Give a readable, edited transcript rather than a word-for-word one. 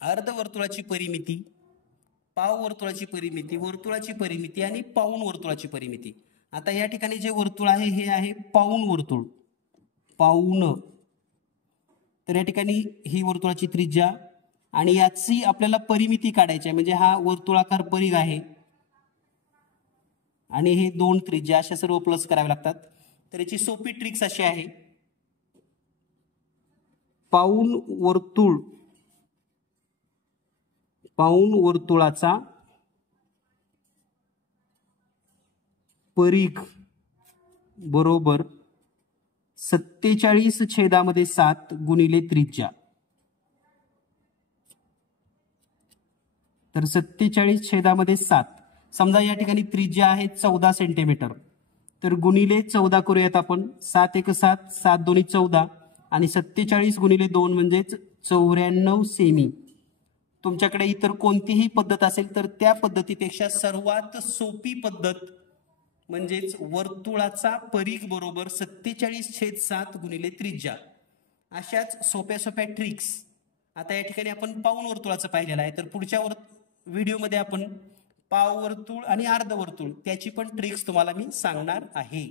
अर्धवर्तुळाची परिमिती, पाव वर्तुळाची परिमिती, वर्तुळाची परिमिती आणि पाऊण वर्तुळाची परिमिती. आता या ठिकाणी जे वर्तुळ आहे हे आहे पाऊण वर्तुळ, पाऊण. तर या ठिकाणी ही वर्तुळाची त्रिज्या आणि याची आपल्याला परिमिती काढायची आहे, म्हणजे हा वर्तुळाकार परिघ आहे आणि हे दोन त्रिज्या अशा सर्व प्लस करावे लागतात. तर याची सोपी ट्रिक्स अशी आहे, पाऊण वर्तुळाचा परिघ बरोबर 47/7 गुणिले त्रिज्या. तर 47/7, समजा या ठिकाणी त्रिज्या आहे 14 सेंटीमीटर, तर गुणिले 14 करूयात आपण. 7 × 7, 7 × 2 = 14 आणि 47 गुणिले 2 म्हणजे 94 सेमी. तुमच्याकडे इतर कोणतीही पद्धत असेल तर त्या पद्धतीपेक्षा सर्वात सोपी पद्धत म्हणजेच वर्तुळाचा परिघ बरोबर 47/7 गुणिले त्रिज्या. अशाच सोप्या सोप्या ट्रिक्स आता या ठिकाणी आपण पाऊण वर्तुळाचं पाहिलेलं आहे. तर पुढच्या व्हिडिओमध्ये आपण पाव वर्तुळ आणि अर्धवर्तुळ त्याची पण ट्रिक्स तुम्हाला मी सांगणार आहे.